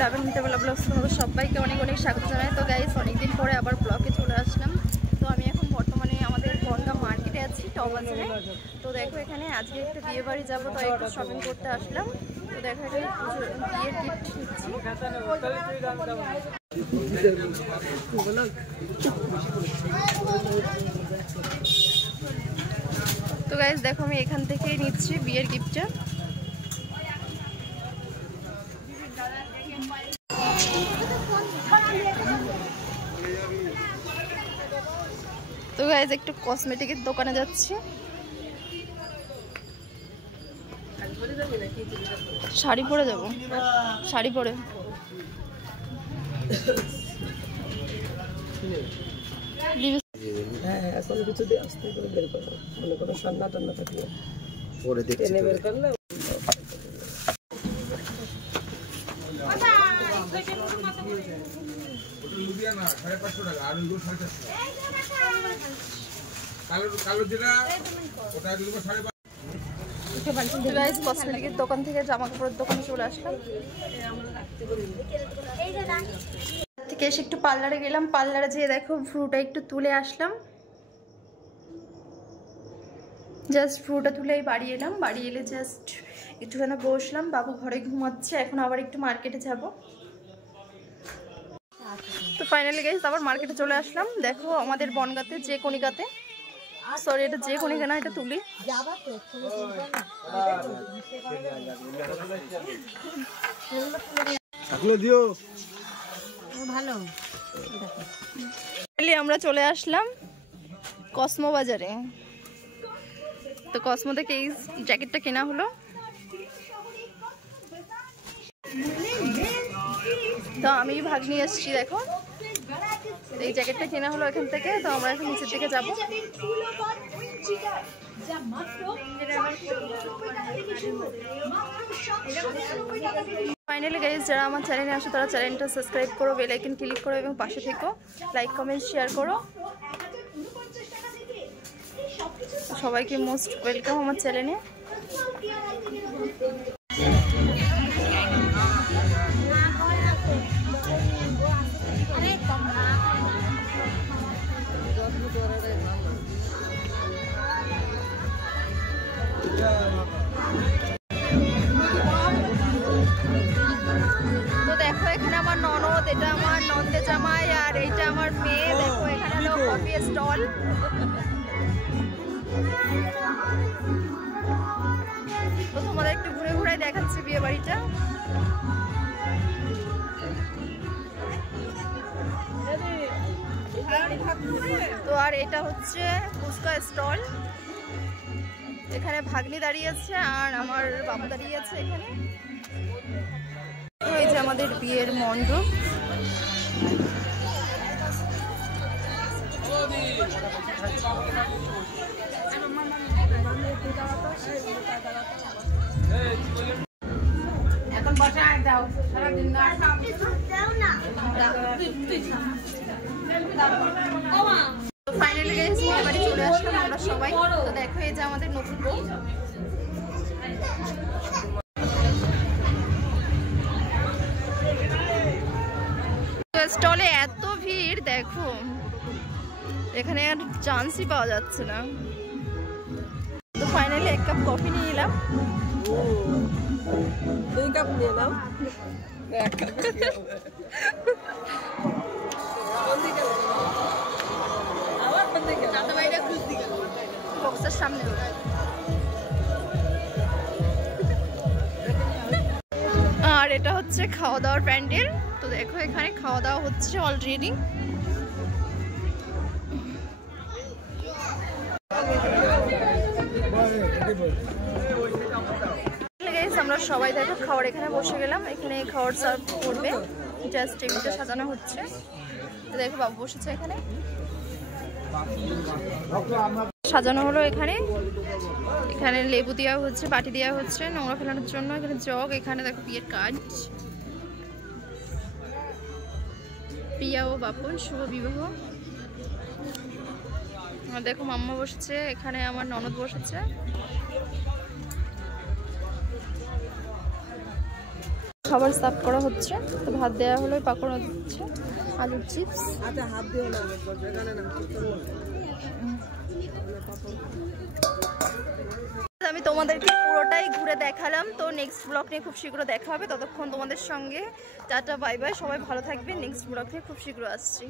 লাভের মিতাবেলা ব্লগস তোমাদের সবাইকে অনেক অনেক স্বাগত জানাই। তো গাইস অনেকদিন পরে আবার ব্লগে চলে আসলাম। তো আমি এখন বর্তমানে আমাদের বনগাঁ মার্কেটে আছি, টপবাজারে। তো দেখো এখানে আজকে একটু বিয়ে বাড়ি যাবো, তাই একটু শপিং করতে আসলাম। তো দেখো এখানে বিয়ের গিফট নিচ্ছি। তো গাইস দেখো আমি এখান থেকেই নিচ্ছি বিয়ের গিফটটা। তো গাইস একটু কসমেটিকের দোকানে যাচ্ছি। শাড়ি পরে যাব, শাড়ি পরে। এখন কিছু দিয়ে আস্তে করে বের করো, মনে করো সন্ধ্যা টন্না থাকলে পরে দেখছি বের করলে। কসমেটিকের দোকান থেকে জামা কাপড়ের দোকানে চলে আসলাম। থেকে এসে একটু পার্লারে গেলাম, পার্লারে যেয়ে দেখো ফ্রুটা একটু তুলে আসলাম। জাস্ট ফ্রুটা তুলেই বাড়ি এলাম, বাড়ি এলে জাস্ট একটুখানি বসলাম। বাবু ঘরে ঘুমাচ্ছে, এখন আবার একটু মার্কেটে যাব। তো ফাইনালি গাইস আবার মার্কেটে চলে আসলাম। দেখো আমাদের বনগাঁতে যে কণিকাতে, সরি এটা যে কণিকা না, এটা তুলি। ভালো আমরা চলে আসলাম কসমো বাজারে। তো কসমো থেকে এই জ্যাকেটটা কেনা হলো। তো আমি ভাগ নিয়ে এসেছি, দেখো এই জ্যাকেটটা কেনা হলো এখান থেকে। তো আমরা এখন নিচের দিকে যাবো। ফাইনালি গাইস যারা আমার চ্যানেলে আসো তারা চ্যানেলটা সাবস্ক্রাইব করো, বেল আইকন ক্লিক করো এবং পাশে থেকো, লাইক কমেন্ট শেয়ার করো। সবাইকে মোস্ট ওয়েলকাম আমার চ্যানেলে। তো দেখো এখানে আমার ননদ, এটা আমার ননদের জামাই, আর এইটা আমার মেয়ে। দেখো এখানে হলো কফি স্টল। তো তোমাদের একটু ঘুরে ঘুরে দেখাচ্ছি বিয়ে বাড়িটা। তো আর এটা হচ্ছে ফুচকা স্টল। এখানে ভাগ্নি দাঁড়িয়ে আছে আর আমার বাবু দাঁড়িয়ে আছে এখানে। তো এই যে আমাদের বিয়ের মণ্ডপ। এখন বসায় দাও, সারাদিন না তো ফাইনালি গাইস বিয়ে বাড়ি চলে আসলাম আমরা সবাই। তো দেখো এই যে আমাদের নতুন বউ। স্টলে এত ভিড়, দেখো এখানে আর চান্সই পাওয়া যাচ্ছে না। তো ফাইনালি এক কাপ কফি নিয়ে নিলাম। দুই কাপ নিয়ে নাও। বক্সের সামনে আর এটা হচ্ছে খাওয়া দাওয়ার প্যান্ডেল। তো দেখো এখানে খাওয়া দাওয়া হচ্ছে অলরেডি। আমরা সবাই দেখো খাওয়ার এখানে বসে গেলাম। এখানে খাওয়ার সার্ভ করবে, জাস্ট টেবিলটা সাজানো হচ্ছে। তো দেখো বাবু বসেছে এখানে, সাজানো হলো এখানে। এখানে লেবু দেওয়া হচ্ছে, বাটি দেওয়া হচ্ছে নোংরা ফেলানোর জন্য। এখানে জগ, এখানে দেখো বিয়ের কার্ড। প্রিয়া ও বাপন শুভ বিবাহ। দেখো মাম্মা বসেছে এখানে, আমার ননদ বসেছে। খাবার সার্ভ করা হচ্ছে। তো ভাত দেওয়া হলো, পাকোড়া দিচ্ছে, আলুর চিপস। আমি তোমাদেরকে পুরোটাই ঘুরে দেখালাম। তো নেক্সট ব্লগ নিয়ে খুব শীঘ্র দেখা হবে। ততক্ষণ তোমাদের সঙ্গে টাটা বাই বাই, সবাই ভালো থাকবে। নেক্সট ব্লগ নিয়ে খুব শীঘ্র আসছি।